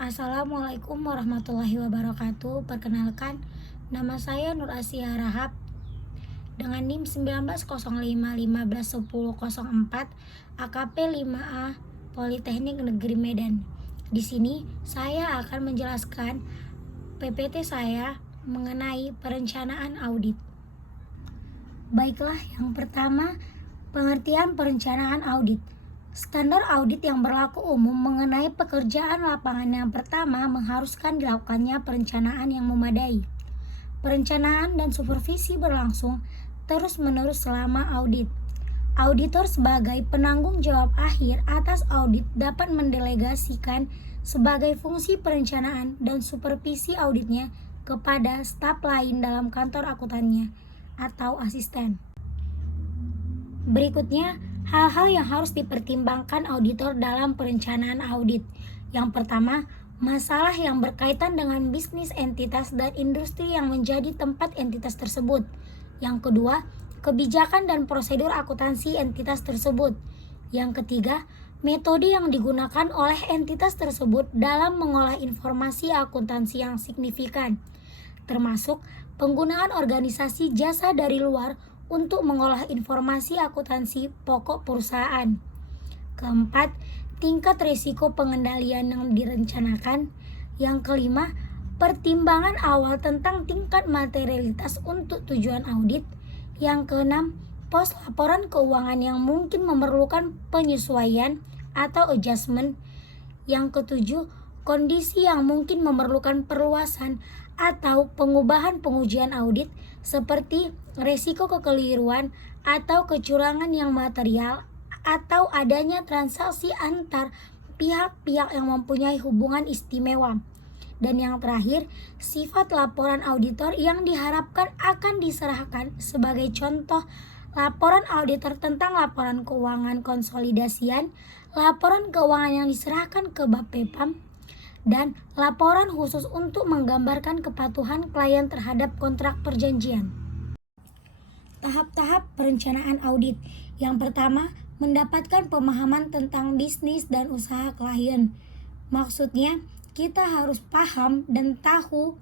Assalamualaikum warahmatullahi wabarakatuh. Perkenalkan, nama saya Nur Asia Rahab dengan NIM 1905 151004 AKP 5A Politeknik Negeri Medan. Di sini saya akan menjelaskan PPT saya mengenai perencanaan audit. Baiklah, yang pertama, pengertian perencanaan audit. Standar audit yang berlaku umum mengenai pekerjaan lapangan yang pertama mengharuskan dilakukannya perencanaan yang memadai. Perencanaan dan supervisi berlangsung terus-menerus selama audit. Auditor sebagai penanggung jawab akhir atas audit dapat mendelegasikan sebagai fungsi perencanaan dan supervisi auditnya kepada staf lain dalam kantor akuntannya atau asisten. Berikutnya, hal-hal yang harus dipertimbangkan auditor dalam perencanaan audit. Yang pertama, masalah yang berkaitan dengan bisnis entitas dan industri yang menjadi tempat entitas tersebut. Yang kedua, kebijakan dan prosedur akuntansi entitas tersebut. Yang ketiga, metode yang digunakan oleh entitas tersebut dalam mengolah informasi akuntansi yang signifikan, termasuk penggunaan organisasi jasa dari luar untuk mengolah informasi akuntansi pokok perusahaan. Keempat, tingkat risiko pengendalian yang direncanakan. Yang kelima, pertimbangan awal tentang tingkat materialitas untuk tujuan audit. Yang keenam, pos laporan keuangan yang mungkin memerlukan penyesuaian atau adjustment. Yang ketujuh, kondisi yang mungkin memerlukan perluasan atau pengubahan pengujian audit seperti resiko kekeliruan atau kecurangan yang material atau adanya transaksi antar pihak-pihak yang mempunyai hubungan istimewa. Dan yang terakhir, sifat laporan auditor yang diharapkan akan diserahkan. Sebagai contoh, laporan auditor tentang laporan keuangan konsolidasian, laporan keuangan yang diserahkan ke Bapepam, dan laporan khusus untuk menggambarkan kepatuhan klien terhadap kontrak perjanjian. Tahap-tahap perencanaan audit. Yang pertama, mendapatkan pemahaman tentang bisnis dan usaha klien. Maksudnya, kita harus paham dan tahu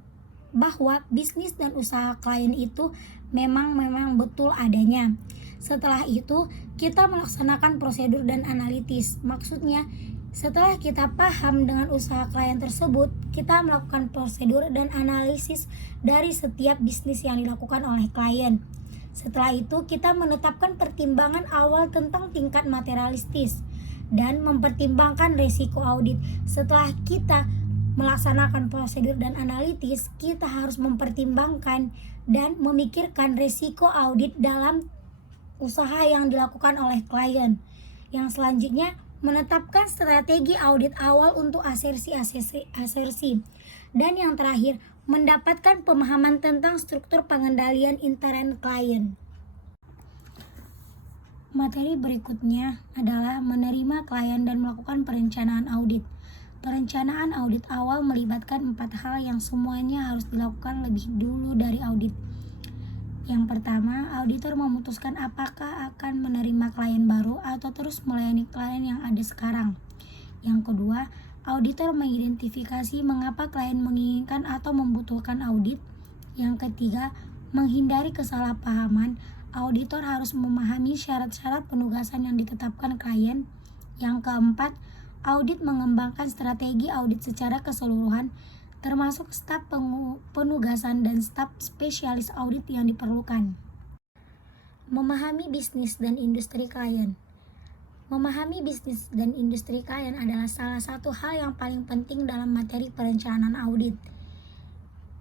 bahwa bisnis dan usaha klien itu memang betul adanya. Setelah itu, kita melaksanakan prosedur dan analitis. Maksudnya, setelah kita paham dengan usaha klien tersebut, kita melakukan prosedur dan analisis dari setiap bisnis yang dilakukan oleh klien. Setelah itu, kita menetapkan pertimbangan awal tentang tingkat materialistis dan mempertimbangkan risiko audit. Setelah kita melaksanakan prosedur dan analitis, kita harus mempertimbangkan dan memikirkan risiko audit dalam usaha yang dilakukan oleh klien. Yang selanjutnya, menetapkan strategi audit awal untuk asersi. Dan yang terakhir, mendapatkan pemahaman tentang struktur pengendalian intern klien. Materi berikutnya adalah menerima klien dan melakukan perencanaan audit. Perencanaan audit awal melibatkan 4 hal yang semuanya harus dilakukan lebih dulu dari audit. Yang pertama, auditor memutuskan apakah akan menerima klien baru atau terus melayani klien yang ada sekarang. Yang kedua, auditor mengidentifikasi mengapa klien menginginkan atau membutuhkan audit. Yang ketiga, menghindari kesalahpahaman, auditor harus memahami syarat-syarat penugasan yang ditetapkan klien. Yang keempat, audit mengembangkan strategi audit secara keseluruhan, termasuk staf penugasan dan staf spesialis audit yang diperlukan. Memahami bisnis dan industri klien. Memahami bisnis dan industri klien adalah salah satu hal yang paling penting dalam materi perencanaan audit.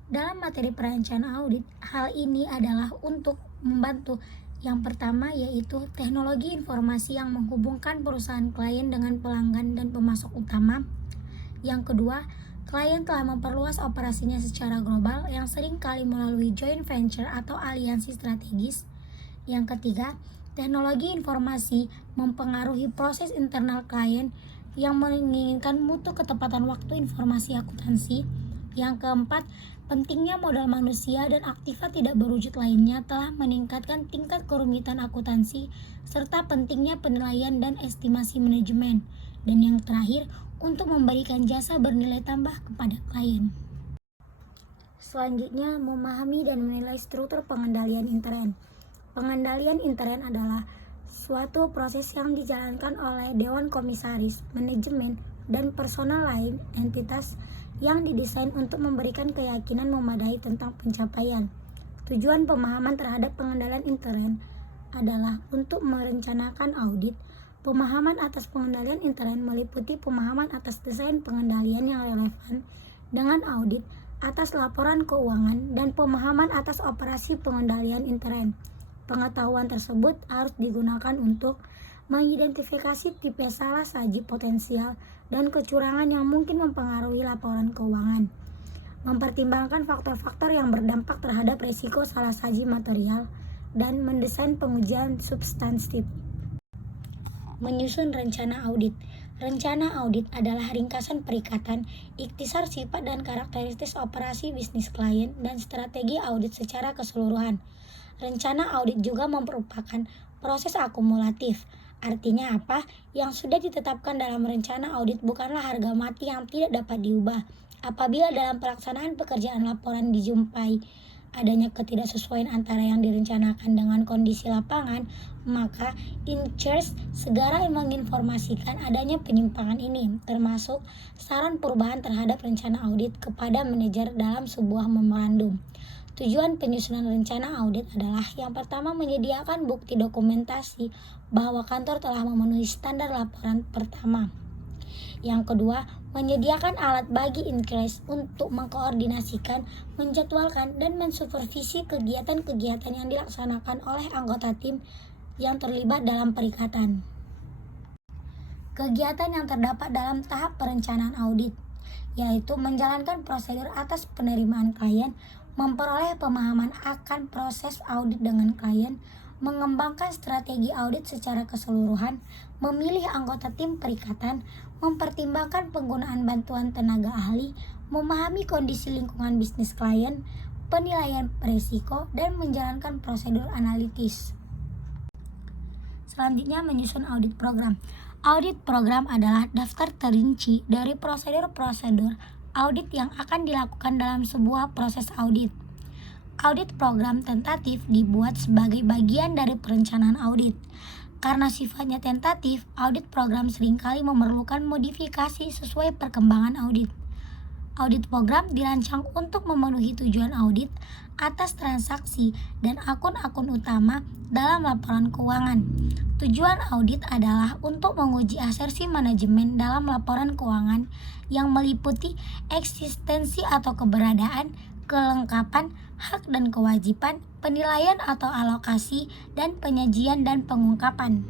Dalam materi perencanaan audit, hal ini adalah untuk membantu. Yang pertama yaitu teknologi informasi yang menghubungkan perusahaan klien dengan pelanggan dan pemasok utama. Yang kedua, klien telah memperluas operasinya secara global yang sering kali melalui joint venture atau aliansi strategis. Yang ketiga, teknologi informasi mempengaruhi proses internal klien yang menginginkan mutu ketepatan waktu informasi akuntansi. Yang keempat, pentingnya modal manusia dan aktiva tidak berwujud lainnya telah meningkatkan tingkat kerumitan akuntansi serta pentingnya penilaian dan estimasi manajemen. Dan yang terakhir, untuk memberikan jasa bernilai tambah kepada klien. Selanjutnya, memahami dan menilai struktur pengendalian intern. Pengendalian intern adalah suatu proses yang dijalankan oleh Dewan Komisaris, manajemen, dan personal lain entitas yang didesain untuk memberikan keyakinan memadai tentang pencapaian. Tujuan pemahaman terhadap pengendalian intern adalah untuk merencanakan audit. Pemahaman atas pengendalian intern meliputi pemahaman atas desain pengendalian yang relevan dengan audit, atas laporan keuangan, dan pemahaman atas operasi pengendalian intern. Pengetahuan tersebut harus digunakan untuk mengidentifikasi tipe salah saji potensial dan kecurangan yang mungkin mempengaruhi laporan keuangan, mempertimbangkan faktor-faktor yang berdampak terhadap risiko salah saji material, dan mendesain pengujian substantif. Menyusun rencana audit. Rencana audit adalah ringkasan perikatan, ikhtisar sifat dan karakteristik operasi bisnis klien, dan strategi audit secara keseluruhan. Rencana audit juga merupakan proses akumulatif. Artinya apa? Yang sudah ditetapkan dalam rencana audit bukanlah harga mati yang tidak dapat diubah. Apabila dalam pelaksanaan pekerjaan laporan dijumpai adanya ketidaksesuaian antara yang direncanakan dengan kondisi lapangan, maka in charge segera menginformasikan adanya penyimpangan ini, termasuk saran perubahan terhadap rencana audit kepada manajer dalam sebuah memorandum. Tujuan penyusunan rencana audit adalah yang pertama menyediakan bukti dokumentasi bahwa kantor telah memenuhi standar laporan pertama. Yang kedua, menyediakan alat bagi in-charge untuk mengkoordinasikan, menjadwalkan, dan mensupervisi kegiatan-kegiatan yang dilaksanakan oleh anggota tim yang terlibat dalam perikatan. Kegiatan yang terdapat dalam tahap perencanaan audit, yaitu menjalankan prosedur atas penerimaan klien, memperoleh pemahaman akan proses audit dengan klien, mengembangkan strategi audit secara keseluruhan, memilih anggota tim perikatan, mempertimbangkan penggunaan bantuan tenaga ahli, memahami kondisi lingkungan bisnis klien, penilaian risiko, dan menjalankan prosedur analitis. Selanjutnya, menyusun audit program. Audit program adalah daftar terinci dari prosedur-prosedur audit yang akan dilakukan dalam sebuah proses audit. Audit program tentatif dibuat sebagai bagian dari perencanaan audit. Karena sifatnya tentatif, audit program seringkali memerlukan modifikasi sesuai perkembangan audit. Audit program dirancang untuk memenuhi tujuan audit atas transaksi dan akun-akun utama dalam laporan keuangan. Tujuan audit adalah untuk menguji asersi manajemen dalam laporan keuangan yang meliputi eksistensi atau keberadaan, kelengkapan, hak dan kewajiban, penilaian atau alokasi, dan penyajian dan pengungkapan.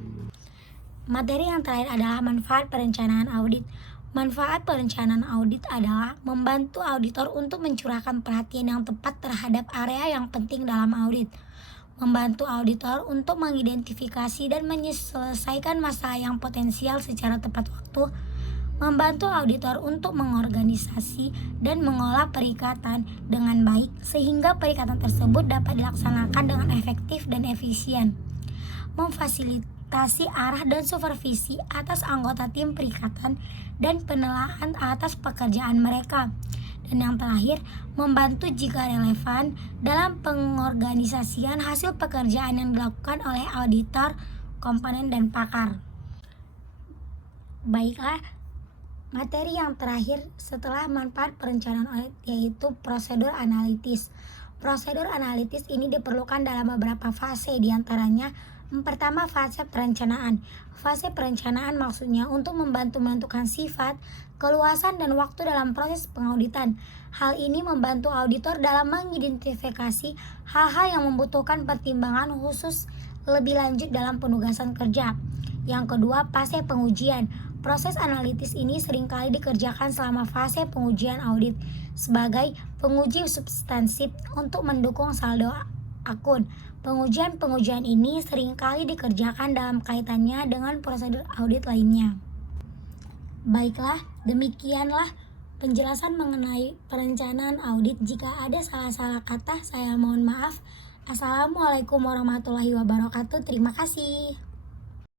Materi yang terakhir adalah manfaat perencanaan audit. Manfaat perencanaan audit adalah membantu auditor untuk mencurahkan perhatian yang tepat terhadap area yang penting dalam audit, membantu auditor untuk mengidentifikasi dan menyelesaikan masalah yang potensial secara tepat waktu, membantu auditor untuk mengorganisasi dan mengolah perikatan dengan baik sehingga perikatan tersebut dapat dilaksanakan dengan efektif dan efisien, memfasilitasi arah dan supervisi atas anggota tim perikatan dan penilaian atas pekerjaan mereka, dan yang terakhir, membantu jika relevan dalam pengorganisasian hasil pekerjaan yang dilakukan oleh auditor, komponen, dan pakar. Baiklah, materi yang terakhir setelah manfaat perencanaan audit yaitu prosedur analitis. Prosedur analitis ini diperlukan dalam beberapa fase, diantaranya pertama, fase perencanaan. Fase perencanaan maksudnya untuk membantu menentukan sifat, keluasan, dan waktu dalam proses pengauditan. Hal ini membantu auditor dalam mengidentifikasi hal-hal yang membutuhkan pertimbangan khusus lebih lanjut dalam penugasan kerja. Yang kedua, fase pengujian. Proses analitis ini seringkali dikerjakan selama fase pengujian audit sebagai penguji substansif untuk mendukung saldo akun. Pengujian ini seringkali dikerjakan dalam kaitannya dengan prosedur audit lainnya. Baiklah, demikianlah penjelasan mengenai perencanaan audit. Jika ada salah-salah kata, saya mohon maaf. Assalamualaikum warahmatullahi wabarakatuh. Terima kasih.